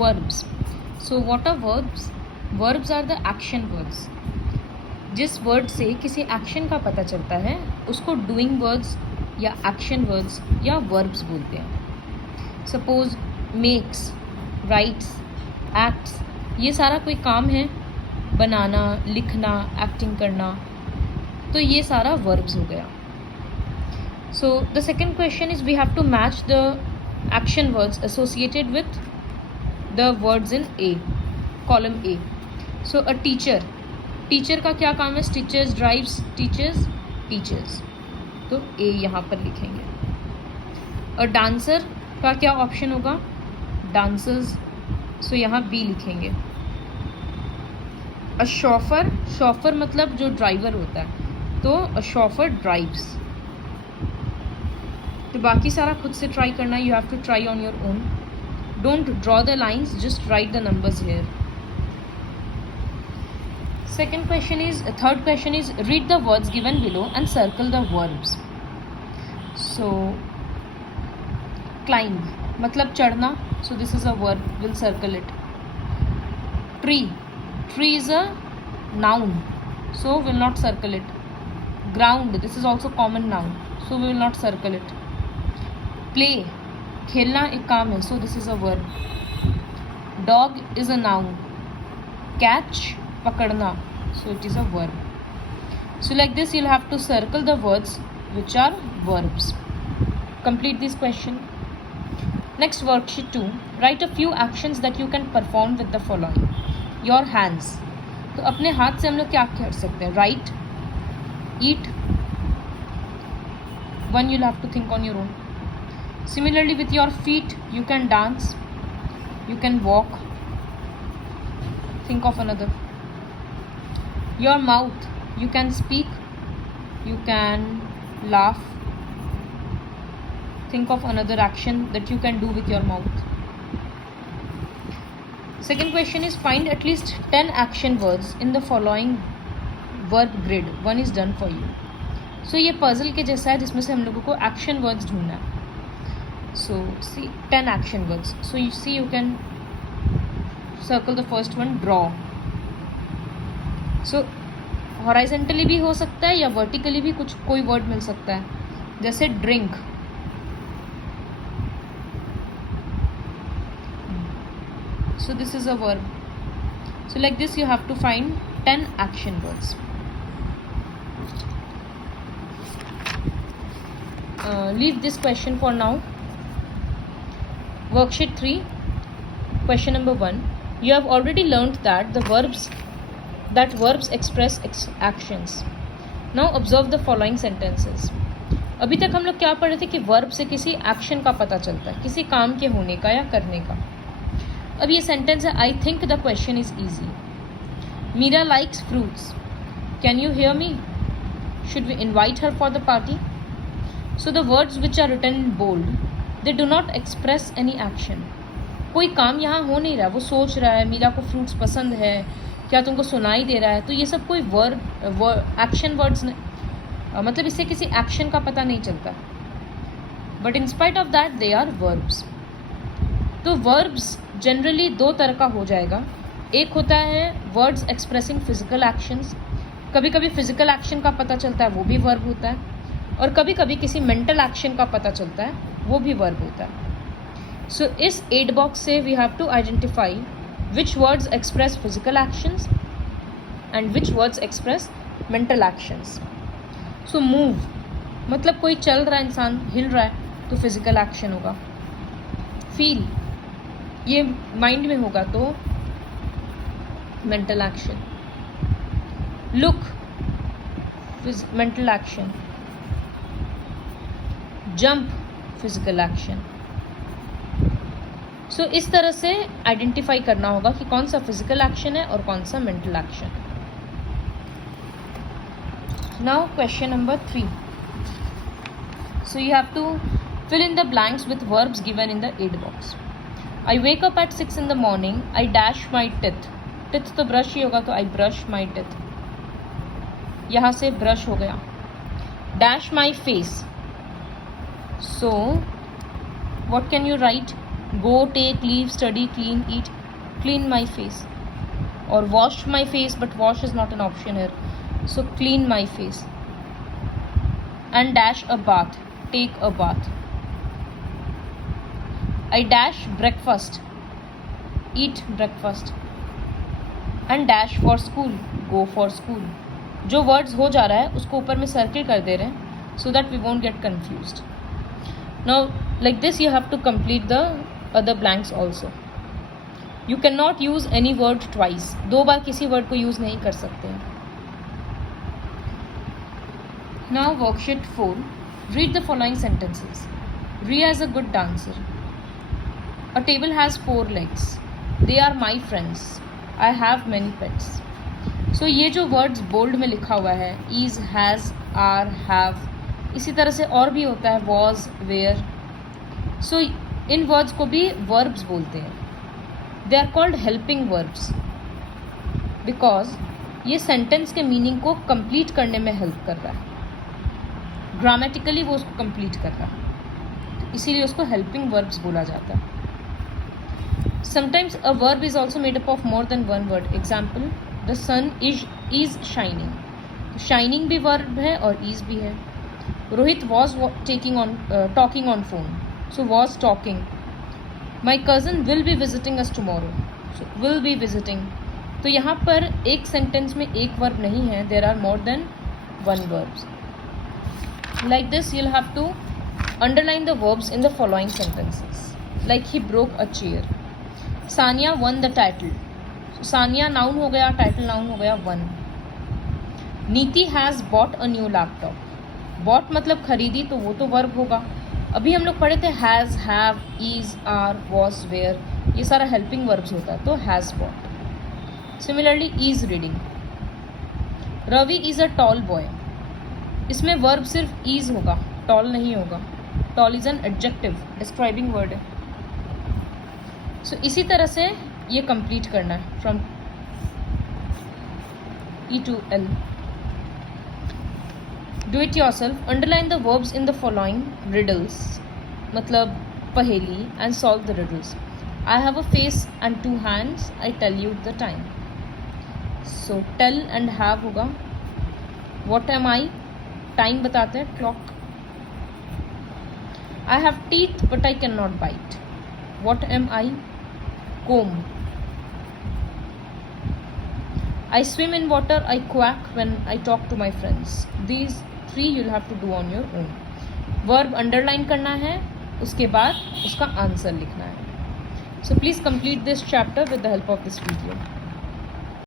Verbs. So what are verbs? Verbs are the action words. जिस word से किसी action का पता चलता है उसको डूइंग वर्ड्स या एक्शन वर्ड्स या वर्ब्स बोलते हैं. सपोज मेक्स, राइट्स, एक्ट्स, ये सारा कोई काम है, बनाना, लिखना, एक्टिंग करना, तो ये सारा वर्ब्स हो गया. So the second question is we have to match the action words associated with the words in A, column A. So a teacher, teacher का क्या काम है? स्टिचेस, ड्राइव्स, टीचर्स, टीचर्स, तो ए यहाँ पर लिखेंगे. अ डांसर का क्या ऑप्शन होगा? डांसर्स, सो यहाँ बी लिखेंगे. अ शॉफर, शॉफर मतलब जो ड्राइवर होता है, तो अ शॉफर ड्राइव्स. तो बाकी सारा खुद से ट्राई करना, you have to try on your own. Don't draw the lines, just write the numbers here. Second question is, third question is, read the words given below and circle the verbs. So, climb मतलब चढ़ना, so this is a verb, we'll circle it. Tree, tree is a noun, so we'll not circle it. Ground, this is also common noun, so we will not circle it. Play, खेलना एक काम है, so this is a verb. Dog is a noun. Catch, पकड़ना, so it is a verb. So like this you'll have to circle the words which are verbs. Complete this question. Next, worksheet 2, write a few actions that you can perform with the following. Your hands, तो अपने हाथ से हम लोग क्या कर सकते हैं? Write, eat, one you'll have to think on your own. Similarly with your feet, you can dance, you can walk, think of another. Your mouth, you can speak, you can laugh, think of another action that you can do with your mouth. Second question is, find at least 10 action words in the following verb grid. One is done for you. So ये puzzle के जैसा है जिसमें से हम लोगों को action words ढूंढना है. So see 10 action words. So you see, you can circle the first one, draw. So हॉराइजेंटली भी हो सकता है या वर्टिकली भी कुछ कोई वर्ड मिल सकता है, जैसे drink. So this is a verb. So like this you have to find 10 action words. Leave this question for now. Worksheet 3, question number 1, you have already learned that verbs express actions. Now observe the following sentences. अभी तक हम लोग क्या पढ़ रहे थे कि verb से किसी एक्शन का पता चलता है, किसी काम के होने का या करने का. अब ये सेंटेंस है, I think the question is easy. Meera likes fruits. Can you hear me? Should we invite her for the party? So the words which are written in bold, they do not express any action. कोई काम यहाँ हो नहीं रहा, वो सोच रहा है मीरा को फ्रूट्स पसंद है, क्या तुमको सुनाई दे रहा है, तो ये सब कोई एक्शन वर्ड्स नहीं, मतलब इससे किसी एक्शन का पता नहीं चलता. But in spite of that they are verbs. तो वर्ब्स जनरली दो तरह का हो जाएगा. एक होता है वर्ड्स एक्सप्रेसिंग फिजिकल एक्शंस. कभी कभी फिजिकल एक्शन का पता चलता है, वो भी वर्ब होता है. और कभी कभी किसी मेंटल एक्शन का पता चलता है, वो भी वर्ब होता है. सो इस एड बॉक्स से we have to identify which words express physical actions and which words express mental actions. So move मतलब कोई चल रहा है, इंसान हिल रहा है, तो फिजिकल एक्शन होगा. फील, ये माइंड में होगा तो mental action. Look, mental action. Jump, physical action. So इस तरह से आइडेंटिफाई करना होगा कि कौन सा फिजिकल एक्शन है और कौन सा मेंटल एक्शन है. Now question number 3. So you have to fill in the blanks with verbs given in the aid box. I wake up at 6 in the morning. I dash my teeth. Teeth तो brush ही होगा, तो I brush my teeth. यहाँ से brush हो गया. Dash my face. So what can you write? go, take, leave, study, clean, eat. Clean my face. Or wash my face, but wash is not an option here. So clean my face. And dash a bath. Take a bath. I dash breakfast. Eat breakfast. And dash for school. Go for school. जो words हो जा रहा है उसको ऊपर में circle कर दे रहे हैं so that we won't get confused. Now like this you have to complete the other blanks also. You cannot use any word twice. दो बार किसी वर्ड को यूज़ नहीं कर सकते हैं. Now worksheet 4. Read the following sentences. Riya is a good dancer. A table has 4 legs. They are my friends. I have many pets. So ये जो words bold में लिखा हुआ है इज़, हैज़, आर, हैव, इसी तरह से और भी होता है वॉज, वेयर. सो इन वर्ड्स को भी वर्ब्स बोलते हैं. They are called helping verbs because ये सेंटेंस के मीनिंग को कंप्लीट करने में हेल्प कर रहा है. ग्रामेटिकली वो उसको कंप्लीट कर रहा है, इसीलिए उसको हेल्पिंग वर्ब्स बोला जाता है. Sometimes a verb is also made up of more than one word. Example, the sun is shining. Shining भी verb है और is भी है. Rohit was talking on phone. So was talking. My cousin will be visiting us tomorrow. So will be visiting. तो यहाँ पर एक sentence में एक वर्ब नहीं है. There are more than one verbs. Like this, you'll have to underline the verbs in the following sentences. Like he broke a chair. Sania won the title. Sania noun हो गया, टाइटल नाउन हो गया, won. Neeti has bought a new laptop. Bought मतलब खरीदी, तो वो तो verb होगा. अभी हम लोग पढ़े थे has, have, is, are, was, were, ये सारा हेल्पिंग वर्ब्स होता है, तो has bought. Similarly is reading. Ravi is a tall boy. इसमें वर्ब सिर्फ इज़ होगा, टॉल नहीं होगा. Tall is an adjective, describing word है. सो इसी तरह से ये कंप्लीट करना है from E to L. Do it yourself. Underline the verbs in the following riddles, मतलब पहेली, and solve the riddles. I have a face and 2 hands. I tell you the time. So tell and have होगा. What am I, time बताते हैं, clock. I have teeth but I can not bite. What am I, comb. I swim in water. I quack when I talk to my friends. These 3 you'll have to do on your own. Verb underline करना है, उसके बाद उसका answer लिखना है. So please complete this chapter with the help of this video.